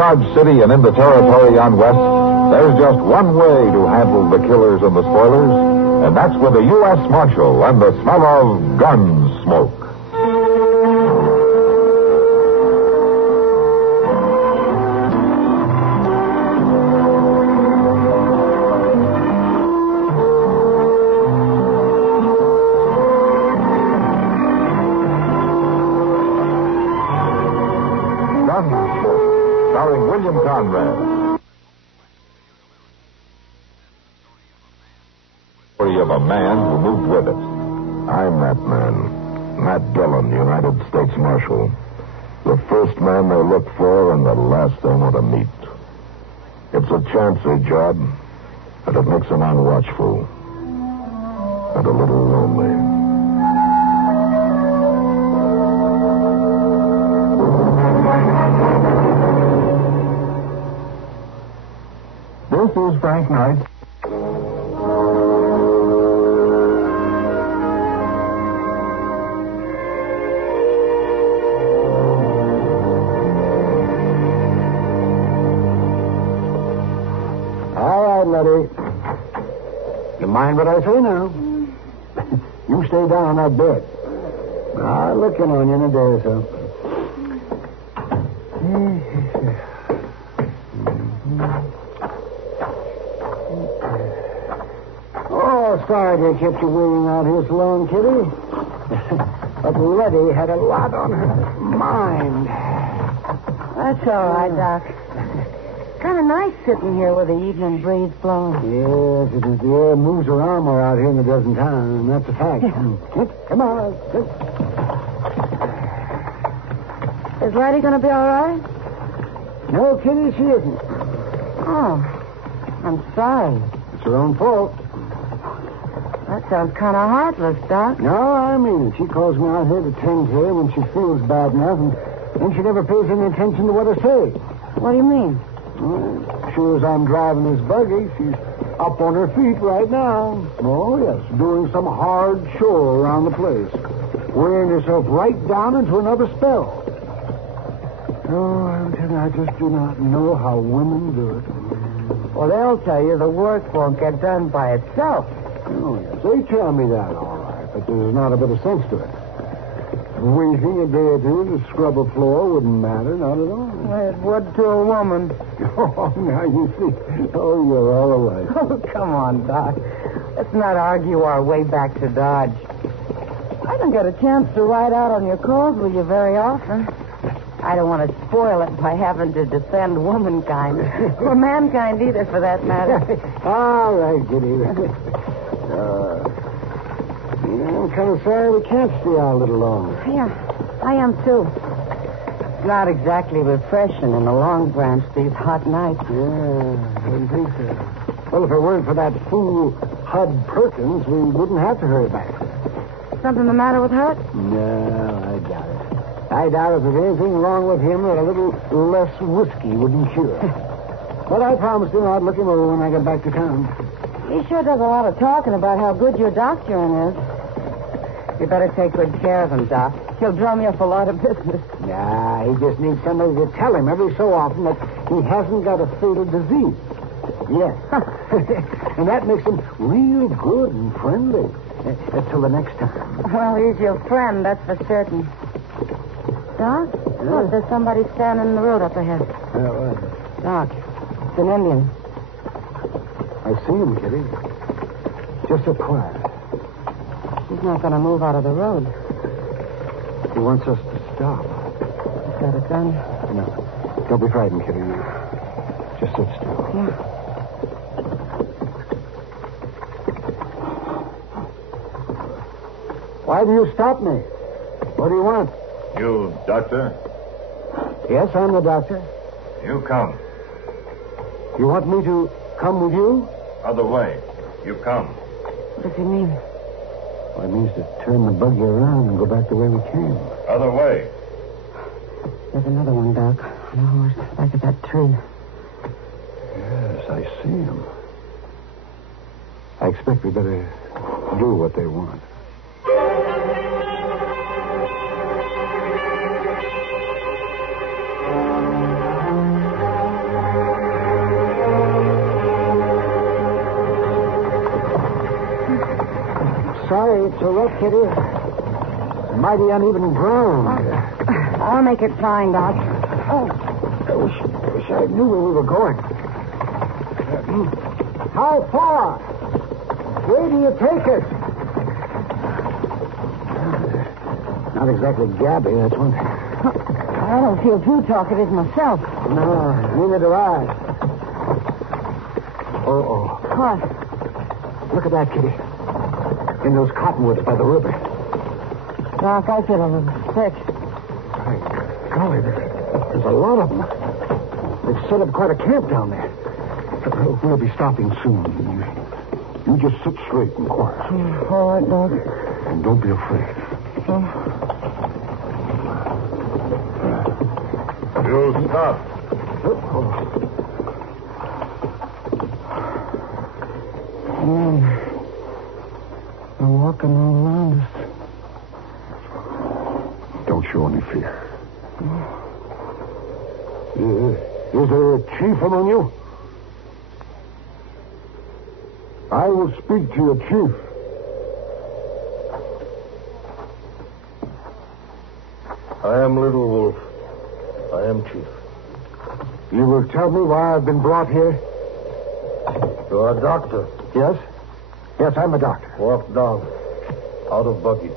Dodge City and in the territory on West, there's just one way to handle the killers and the spoilers, and that's with a U.S. Marshal and the smell of gun smoke. Starring William Conrad. Story of a man who moved with it. I'm that man. Matt Dillon, United States Marshal. The first man they look for and the last they want to meet. It's a chancy job, and it makes a man watchful. And a little lonely. This is Frank Knight. All right, Letty. You mind what I say now? You stay down on that bed. I'll look in on you in a day or so. Sorry they kept you waiting out here so long, Kitty. But Letty had a lot on her mind. That's all right, Doc. Kind of nice sitting here with the evening breeze blowing. Yes, it is. The air moves her arm more out here than it does in town, and that's a fact. Come on. Is Letty going to be all right? No, Kitty, she isn't. Oh, I'm sorry. It's her own fault. That sounds kind of heartless, Doc. No, I mean it. She calls me out here to tend to her when she feels bad enough, and then she never pays any attention to what I say. What do you mean? Well, sure as I'm driving this buggy, she's up on her feet right now. Oh, yes, doing some hard chore around the place. Wearing herself right down into another spell. Oh, I'm telling you, I just do not know how women do it. Well, they'll tell you the work won't get done by itself. Oh, yes, they tell me that, all right, but there's not a bit of sense to it. Waiting a day or two to scrub a floor wouldn't matter, not at all. It would to a woman. Oh, now you see. Oh, you're all alike. Oh, come on, Doc. Let's not argue our way back to Dodge. I don't get a chance to ride out on your calls with you very often. I don't want to spoil it by having to defend womankind. Or mankind either, for that matter. All right, Kitty. I'm kind of sorry we can't stay out a little longer. Yeah, I am too. It's not exactly refreshing in the Long Branch these hot nights. Yeah, I didn't think so. Well, if it weren't for that fool Hud Perkins, we wouldn't have to hurry back. Something the matter with Hud? No, I doubt it. I doubt if there's anything wrong with him that a little less whiskey wouldn't cure. But I promised him I'd look him over when I get back to town. He sure does a lot of talking about how good your doctoring is. You better take good care of him, Doc. He'll drum you up a lot of business. Nah, he just needs somebody to tell him every so often that he hasn't got a fatal disease. Yes. And that makes him real good and friendly. Till the next time. Well, he's your friend, that's for certain. Doc? Look, there's somebody standing in the road up ahead. What? Doc, it's an Indian. I see him, Kitty. Just so quiet. He's not going to move out of the road. He wants us to stop. He's got a gun. No. Don't be frightened, Kitty. Just sit still. Yeah. Why do you stop me? What do you want? You, doctor? Yes, I'm the doctor. You come. You want me to come with you? Other way. You come. What does he mean? Well, it means to turn the buggy around and go back the way we came. Other way. There's another one, Doc, on a horse, back of that tree. Yes, I see him. I expect we better do what they want. sorry it's so rough, Kitty. Mighty uneven ground. I'll make it fine, Doc. Oh, I wish I knew where we were going. How far? Where do you take us? Not exactly gabby, that's one thing. I don't feel too talkative myself. No, neither do I. Oh. What? Look at that, Kitty. In those cottonwoods by the river. Doc, I feel a little sick. Golly, there's a lot of them. They've set up quite a camp down there. We'll be stopping soon. You just sit straight and quiet. All right, Doc. And don't be afraid. You stop. They're walking all around us. Don't show any fear. Is there a chief among you? I will speak to your chief. I am Little Wolf. I am chief. You will tell me why I've been brought here? You are a doctor. Yes? Yes, I'm a doctor. Walk down. Out of buggy.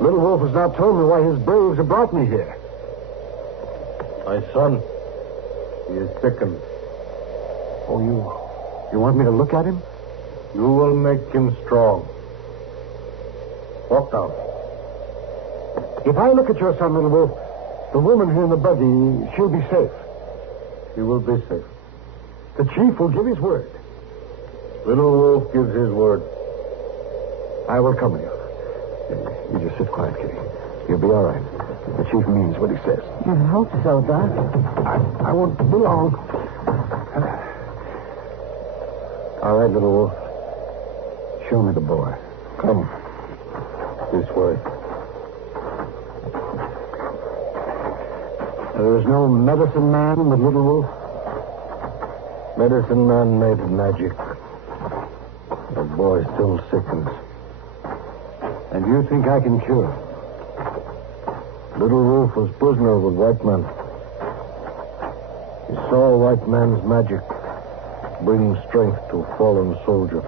Little Wolf has not told me why his braves have brought me here. My son. He is sickened. Oh, you want me to look at him? You will make him strong. Walk down. If I look at your son, Little Wolf, the woman here in the buggy, she'll be safe. He will be safe. The chief will give his word. Little Wolf gives his word. I will come with you. You just sit quiet, Kitty. You'll be all right. The chief means what he says. I hope so, Doc. I won't be long. All right, Little Wolf. Show me the boy. Come. This way. There is no medicine man with Little Wolf? Medicine man made magic. The boy still sickens. And you think I can cure him? Little Wolf was prisoner with white men. He saw white man's magic bring strength to a fallen soldier.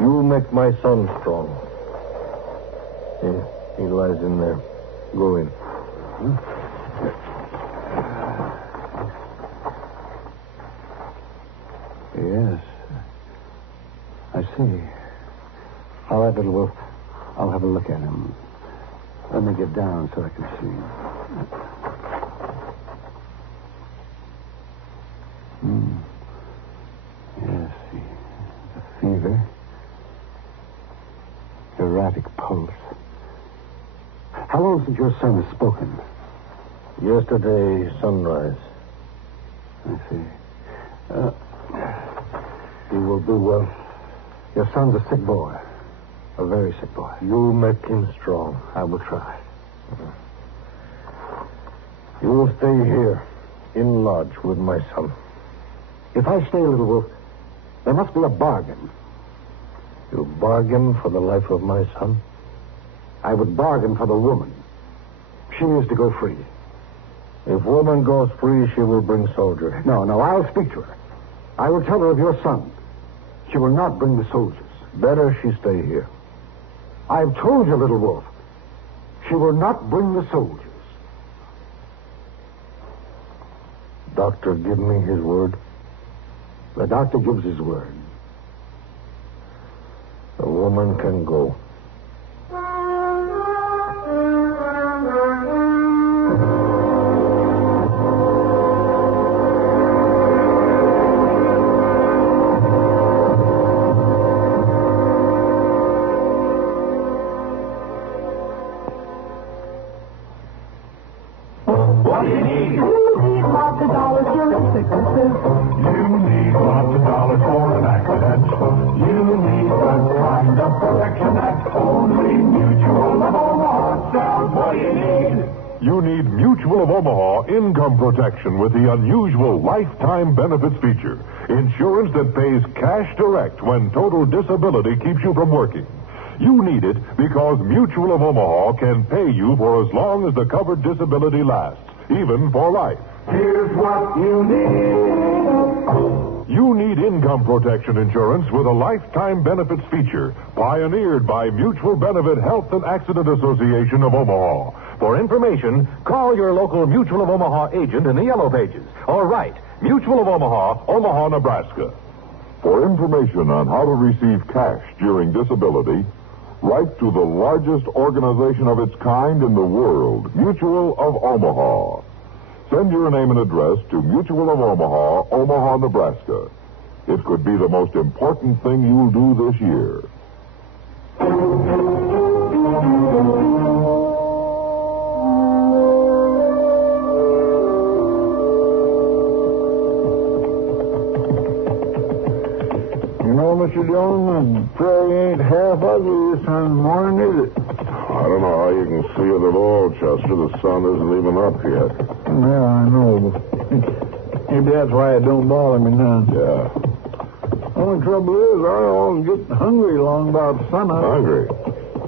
You make my son strong. He lies in there. Go in. Yes. I see. All right, Little Wolf. I'll have a look at him. Let me get down so I can see. Yes, the fever. Erratic pulse. How long since your son has spoken? Yesterday, sunrise. I see. He will do well. Your son's a sick boy. A very sick boy. You make him strong. I will try. You will stay here, in lodge, with my son. If I stay, Little Wolf, there must be a bargain. You bargain for the life of my son? I would bargain for the woman. She is to go free. If woman goes free, she will bring soldier. No, I'll speak to her. I will tell her of your son. She will not bring the soldiers. Better she stay here. I've told you, Little Wolf. She will not bring the soldiers. Doctor, give me his word. The doctor gives his word. The woman can go. What do you need? You need lots of dollars during sicknesses. You need lots of dollars for an accident. You need the kind of protection that only Mutual of Omaha sells. What do you need? You need Mutual Mutual of Omaha income protection with the unusual lifetime benefits feature. Insurance that pays cash direct when total disability keeps you from working. You need it because Mutual of Omaha can pay you for as long as the covered disability lasts, even for life. Here's what you need. You need income protection insurance with a lifetime benefits feature, pioneered by Mutual Benefit Health and Accident Association of Omaha. For information, call your local Mutual of Omaha agent in the Yellow Pages, or write Mutual of Omaha, Omaha, Nebraska. For information on how to receive cash during disability, write to the largest organization of its kind in the world, Mutual of Omaha. Send your name and address to Mutual of Omaha, Omaha, Nebraska. It could be the most important thing you'll do this year. You know, Mr. Dillon, the prairie ain't half ugly this time of the morning, is it? I don't know how you can see it at all, Chester. The sun isn't even up yet. Yeah, I know. Maybe that's why it don't bother me now. Yeah. Only trouble is, I always get hungry long about sunup. Hungry?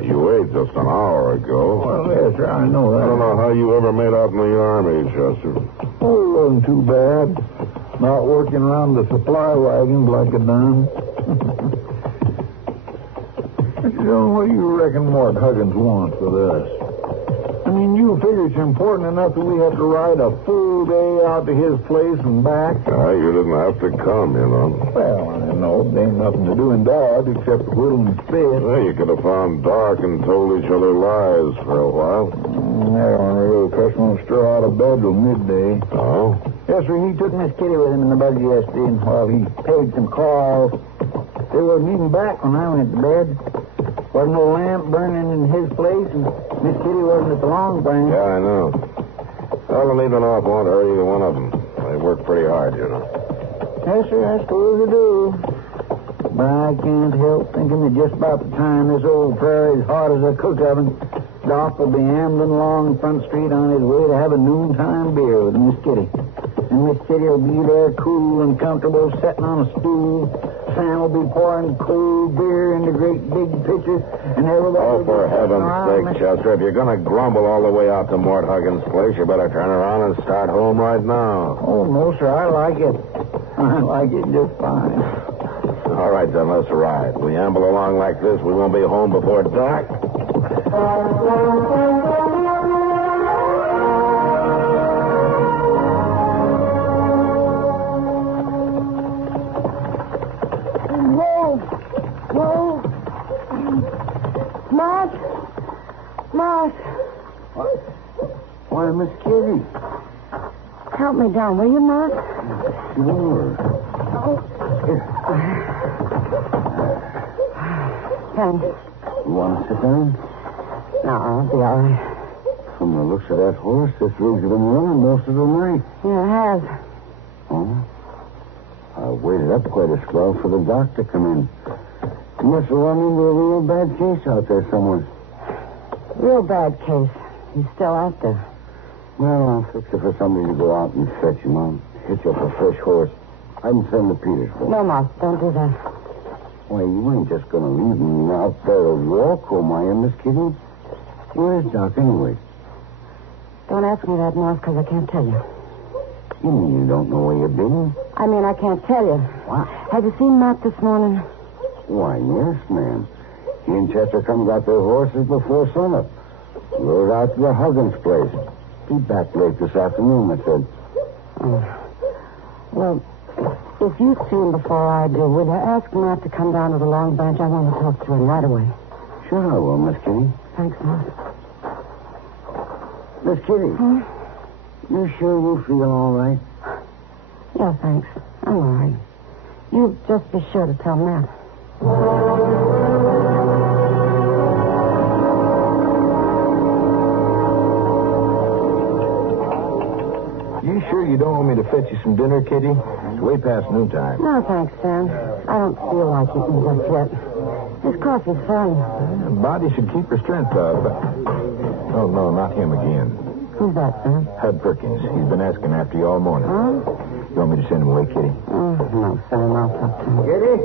You ate just an hour ago. Well, yes, sir, I know that. I don't know how you ever made out in the Army, Chester. Oh, it wasn't too bad. Not working around the supply wagons like I done. Mr. Dillon, what do you reckon Mort Huggins wants with us? I mean, you figure it's important enough that we have to ride a full day out to his place and back? You didn't have to come, you know. Well, I know. There ain't nothing to do in Dodge except whittle and spit. Well, you could have found Dark and told each other lies for a while. There on a little cuss won't stir out of bed till midday. Oh? Yes, sir, he took Miss Kitty with him in the buggy yesterday, and while he paid some calls, they wasn't even back when I went to bed. Wasn't no lamp burning in his place, and Miss Kitty wasn't at the Long Branch. Yeah, I know. Well, the leaving off won't hurt either one of them. They work pretty hard, you know. Yes, sir, I suppose they do. But I can't help thinking that just about the time this old prairie's hot as a cook oven, Doc will be ambling along Front Street on his way to have a noontime beer with Miss Kitty. And Miss Kitty will be there cool and comfortable, sitting on a stool. Sam will be pouring cold beer into great big pitchers, and everybody... Oh, for heaven's sake, Chester, if you're going to grumble all the way out to Mort Huggins' place, you better turn around and start home right now. Oh, no, sir, I like it. I like it just fine. All right, then, let's ride. We amble along like this, we won't be home before dark. Why, Miss Kitty. Help me down, will you, Mark? Sure. Thanks. You want to sit down? No, I'll be all right. From the looks of that horse, this rig's been running most of the night. Yeah, it has. Oh? I waited up quite a spell for the doc to come in. He must have run into a real bad case out there somewhere. Real bad case. He's still out there. Well, I'll fix it for somebody to go out and fetch him. I'll hitch up a fresh horse. I can send to Petersburg. No, Mark, don't do that. Why, you ain't just going to leave me out there to walk home, are you, Miss Kitty? Where's Doc, anyway? Don't ask me that, Mark, because I can't tell you. You mean you don't know where you've been? I mean, I can't tell you. What? Have you seen Mark this morning? Why, yes, ma'am. He and Chestercombe got their horses before sunup. Rode out to the Huggins place. Be back late this afternoon, I said. Oh. Well, if you see him before I do, will you ask him not to come down to the Long Branch? I want to talk to him right away. Sure I will, Miss Kitty. Thanks, Mark. Miss Kitty. You sure you feel all right? Yeah, thanks. I'm all right. You just be sure to tell Matt. You sure you don't want me to fetch you some dinner, Kitty? It's way past noontime. No, thanks, Sam. I don't feel like eating just yet. This coffee's fine. The body should keep her strength up. Oh, no, not him again. Who's that, sir? Hud Perkins. He's been asking after you all morning. Huh? You want me to send him away, Kitty? No, sir, I'll talk to him. Kitty?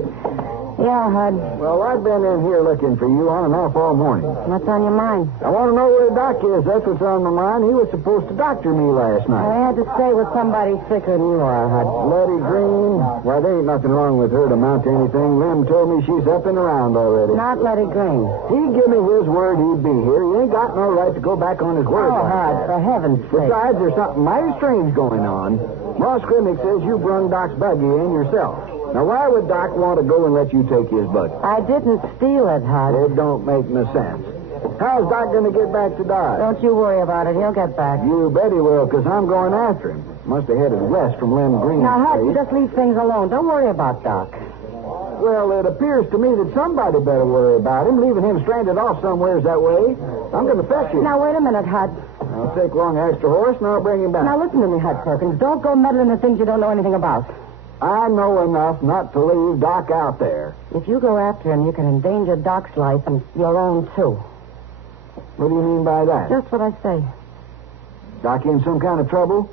Yeah, Hud. Well, I've been in here looking for you on and off all morning. What's on your mind? I want to know where Doc is. That's what's on my mind. He was supposed to doctor me last night. I had to stay with somebody sicker than you are, Hud. Letty Green? Why, there ain't nothing wrong with her to amount to anything. Lem told me she's up and around already. Not Letty Green. He give me his word he'd be here. He ain't got no right to go back on his word. Oh, like Hud, that. for heaven's sake. Besides, there's something mighty strange going on. Moss Grimmick says you brung Doc's buggy in yourself. Now, why would Doc want to go and let you take his buggy? I didn't steal it, Hud. It don't make no sense. How's Doc going to get back to Dodge? Don't you worry about it. He'll get back. You bet he will, because I'm going after him. Must have headed west from Lem Green's Now, Hud, you place. just leave things alone. Don't worry about Doc. Well, it appears to me that somebody better worry about him, leaving him stranded off somewheres that way. I'm going to fetch him. Now, wait a minute, Hud. I'll take along an extra horse, and I'll bring him back. Now, listen to me, Hud Perkins. Don't go meddling in things you don't know anything about. I know enough not to leave Doc out there. If you go after him, you can endanger Doc's life and your own, too. What do you mean by that? Just what I say. Doc in some kind of trouble?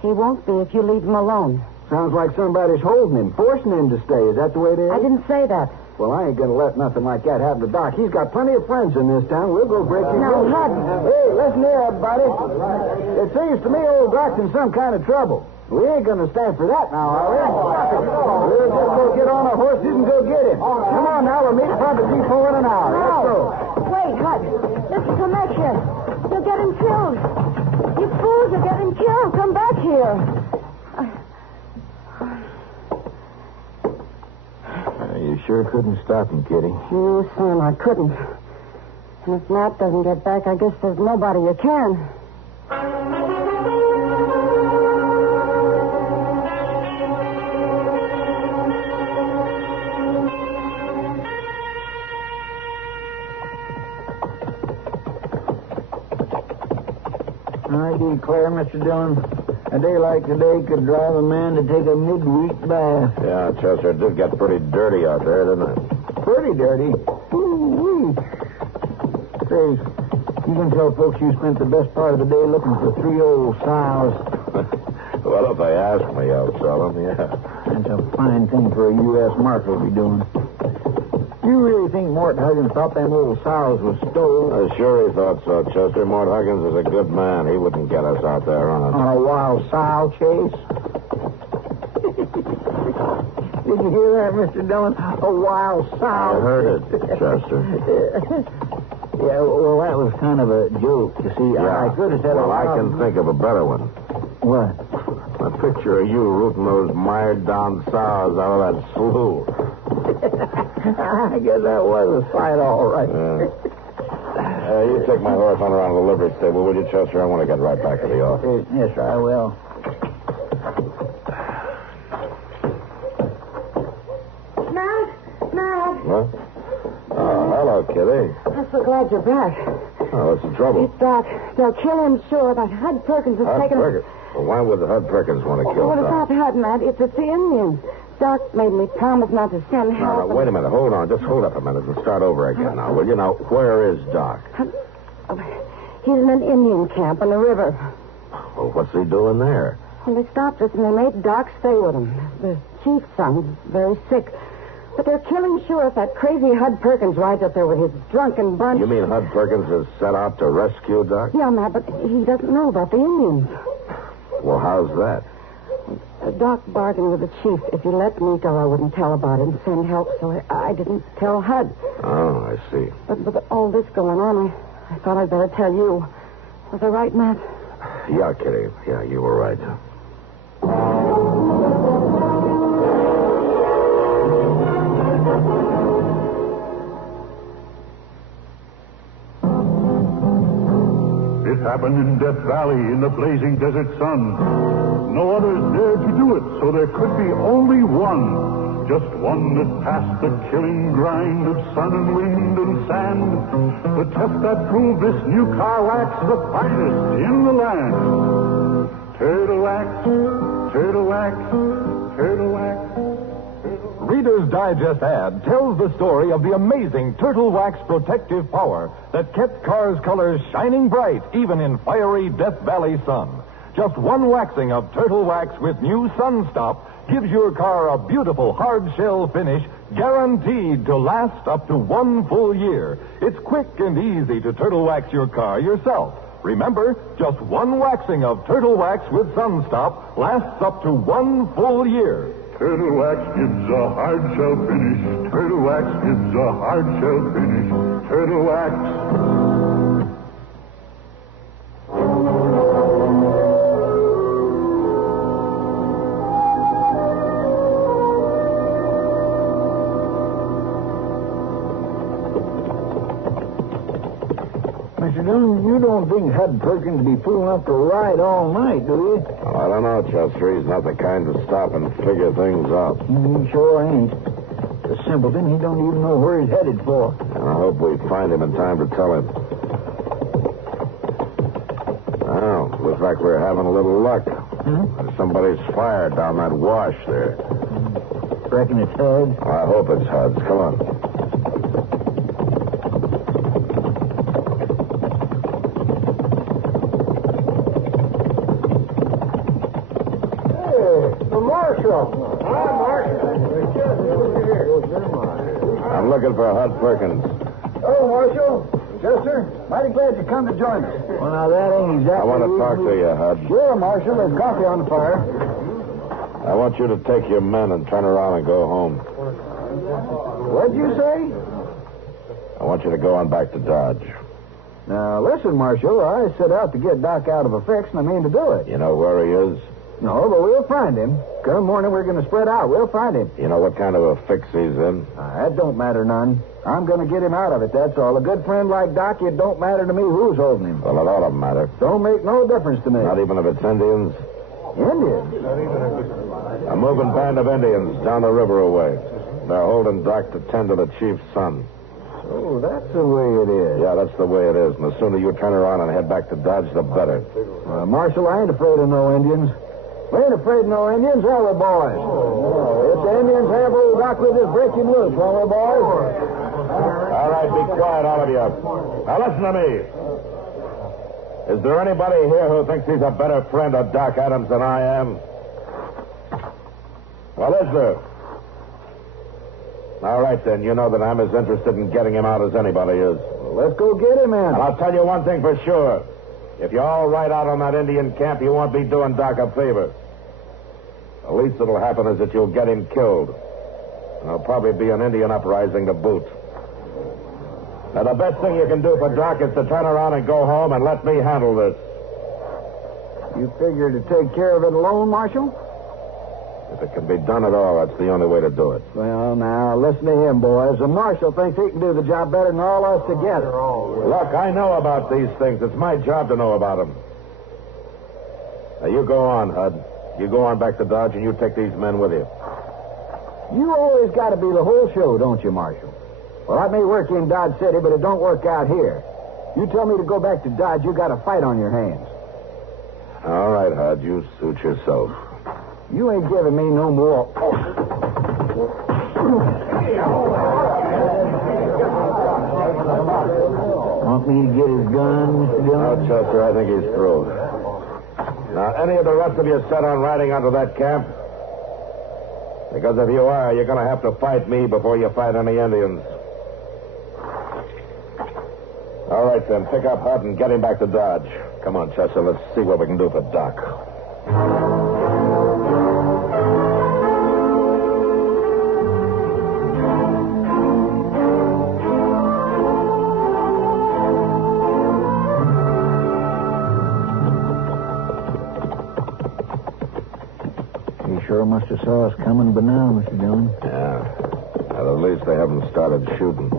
He won't be if you leave him alone. Sounds like somebody's holding him, forcing him to stay. Is that the way it is? I didn't say that. Well, I ain't going to let nothing like that happen to Doc. He's got plenty of friends in this town. We'll go break him. Now, Hud. Hey, listen here, everybody. It seems to me old Doc's in some kind of trouble. We ain't going to stand for that now, are we? We'll just go get on our horses and go get him. Come on now, we'll meet up at the depot in an hour. Let's go. Wait, Hud. Listen to Metcher. You'll get him killed. You fools, you'll get him killed. Come back here. You sure couldn't stop him, Kitty. You, Sam, I couldn't. And if Matt doesn't get back, I guess there's nobody you can. I declare, Mr. Dillon, a day like today could drive a man to take a midweek bath. Yeah, Chester, it did get pretty dirty out there, didn't it? Pretty dirty. Ooh-wee. Say, you can tell folks you spent the best part of the day looking for 3 old sows. Well, if they ask me, I'll tell them, yeah. That's a fine thing for a U.S. marshal to be doing. You really think Mort Huggins thought them old sows was stolen? Sure he thought so, Chester. Mort Huggins is a good man. He wouldn't get us out there on On a wild sow chase? Did you hear that, Mr. Dillon? A wild sow. I heard it, Chester. Yeah, well, that was kind of a joke, you see. Yeah. I could have said well, I can think of a better one. What? A picture of you rooting those mired down sows out of that slough. I guess that was a sight, all right. You take my horse on around to the livery stable, will you, Chester? I want to get right back to the office. Yes, sir, I will. Matt. What? Oh, hello, Kitty. I'm so glad you're back. Oh, what's the trouble? It's Doc. They'll kill him, sure. That Hud Perkins has Hud taken Perkins? Well, why would Hud Perkins want to kill Well, it's Doc? not Hud, Matt. It's the Indians. Doc made me promise not to send help. No, wait a minute. Hold on. Just hold up a minute and start over again now, will you? Now, where is Doc? He's in an Indian camp on the river. Well, what's he doing there? Well, they stopped us and they made Doc stay with them. The chief's son, very sick. But they're killing sure if that crazy Hud Perkins rides up there with his drunken bunch. You mean Hud Perkins is set out to rescue Doc? Yeah, Matt, but he doesn't know about the Indians. Well, how's that? Doc bargained with the chief. If he let me go, I wouldn't tell about it and send help, so I didn't tell Hud. Oh, I see. But with all this going on, I thought I'd better tell you. Was I right, Matt? Yeah, Kitty. Yeah, you were right. It happened in Death Valley in the blazing desert sun. No others dared to do it, so there could be only one. Just one that passed the killing grind of sun and wind and sand. The test that proved this new car wax the finest in the land. Turtle wax, turtle wax, turtle wax. Read Reader's Digest ad tells the story of the amazing Turtle Wax protective power that kept cars' colors shining bright even in fiery Death Valley sun. Just one waxing of Turtle Wax with new Sun Stop gives your car a beautiful hard shell finish guaranteed to last up to 1 full year. It's quick and easy to Turtle Wax your car yourself. Remember, just one waxing of Turtle Wax with Sun Stop lasts up to 1 full year. Turtle Wax gives a hard shell finish. Turtle Wax gives a hard shell finish. Turtle Wax. Mr. Dillon, you don't think Hud Perkins be fool enough to ride all night, do you? Well, I don't know, Chester. He's not the kind to stop and figure things out. He sure ain't. The simpleton, he don't even know where he's headed for. And I hope we find him in time to tell him. Well, looks like we're having a little luck. Somebody's fire down that wash there. Reckon it's Hud? I hope it's Hud's. Come on. I'm looking for Hud Perkins. Oh, Marshal. Chester, mighty glad you come to join us. Well, now, that ain't exactly... I want to talk to you, Hud. Sure, Marshal. There's coffee on the fire. I want you to take your men and turn around and go home. What'd you say? I want you to go on back to Dodge. Now, listen, Marshal. I set out to get Doc out of a fix, and I mean to do it. You know where he is? No, but we'll find him. Come morning, we're going to spread out. We'll find him. You know what kind of a fix he's in? That don't matter none. I'm going to get him out of it, that's all. A good friend like Doc, it don't matter to me who's holding him. Well, it ought to matter. Don't make no difference to me. Not even if it's Indians? Indians? A moving band of Indians down the river away. They're holding Doc to tend to the chief's son. Oh, that's the way it is. Yeah, that's the way it is. And the sooner you turn around and head back to Dodge, the better. Marshal, I ain't afraid of no Indians. We ain't afraid of no Indians, are we, boys? If the Indians have old Doc, we'll just break him loose, won't we, boys? All right, be quiet, all of you. Now, listen to me. Is there anybody here who thinks he's a better friend of Doc Adams than I am? Well, is there? All right, then. You know that I'm as interested in getting him out as anybody is. Well, let's go get him, man. And I'll tell you one thing for sure. If you all ride out on that Indian camp, you won't be doing Doc a favor. The least that'll happen is that you'll get him killed. And there'll probably be an Indian uprising to boot. Now, the best thing you can do for Doc is to turn around and go home and let me handle this. You figure to take care of it alone, Marshal? If it can be done at all, that's the only way to do it. Well, now, listen to him, boys. The Marshal thinks he can do the job better than all us together. Look, I know about these things. It's my job to know about them. Now, you go on, Hud. You go on back to Dodge, and you take these men with you. You always got to be the whole show, don't you, Marshal? Well, that may work in Dodge City, but it don't work out here. You tell me to go back to Dodge, you got a fight on your hands. All right, Hud. You suit yourself. You ain't giving me no more. Want me to get his gun, Mr. Dillon? No, Chester, I think he's through. Now, any of the rest of you set on riding onto that camp? Because if you are, you're going to have to fight me before you fight any Indians. All right, then. Pick up Hud and get him back to Dodge. Come on, Chester. Let's see what we can do for Doc. Sure must have saw us coming by now, Mr. Dillon. Yeah. Well, at least they haven't started shooting.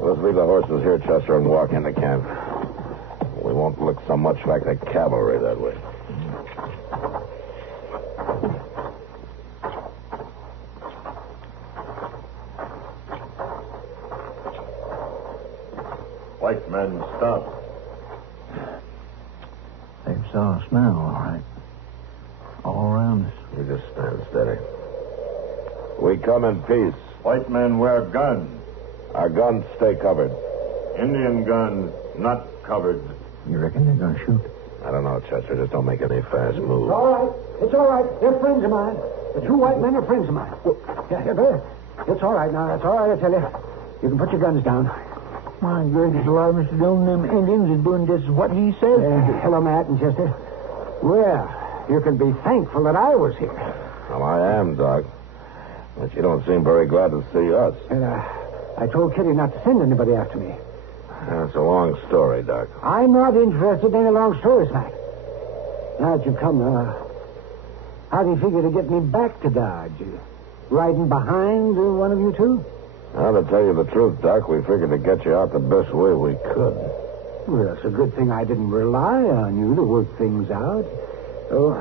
Let's leave the horses here, Chester, and walk into camp. We won't look so much like the cavalry that way. White men, stop. They saw us now, all right. All around us. You just stand steady. We come in peace. White men wear guns. Our guns stay covered. Indian guns not covered. You reckon they're going to shoot? I don't know, Chester. Just don't make any fast moves. All right. It's all right. They're friends of mine. The two white men are friends of mine. Yeah, Bill. It's all right now. It's all right, I tell you. You can put your guns down. My gracious alive, Mr. Dillon, them Indians are doing just what he says. Hello, Matt and Chester. Well, you can be thankful that I was here. Well, I am, Doc. But you don't seem very glad to see us. And I told Kitty not to send anybody after me. That's a long story, Doc. I'm not interested in any long stories, Matt. Now that you've come, how do you figure to get me back to Dodge? Riding behind one of you two? Well, to tell you the truth, Doc, we figured to get you out the best way we could. Well, it's a good thing I didn't rely on you to work things out. Oh,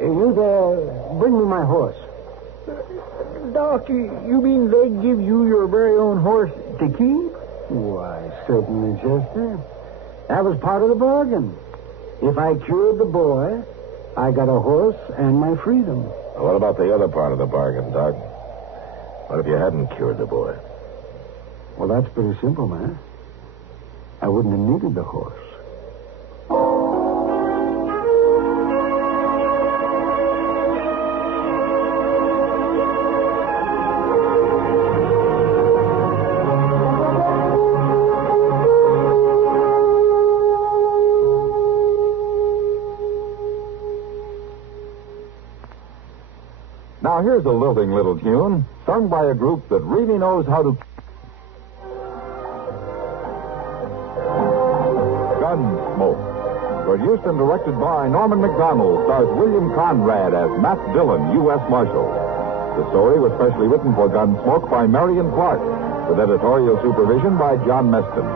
you'd bring me my horse. Doc, you mean they give you your very own horse to keep? Why, certainly, Chester. That was part of the bargain. If I cured the boy, I got a horse and my freedom. Well, what about the other part of the bargain, Doc? What if you hadn't cured the boy? Well, that's pretty simple, man. I wouldn't have needed the horse. Now, here's a lilting little tune sung by a group that really knows how to... Gunsmoke. Produced and directed by Norman McDonald, stars William Conrad as Matt Dillon, U.S. Marshal. The story was specially written for Gunsmoke by Marion Clark, with editorial supervision by John Meston.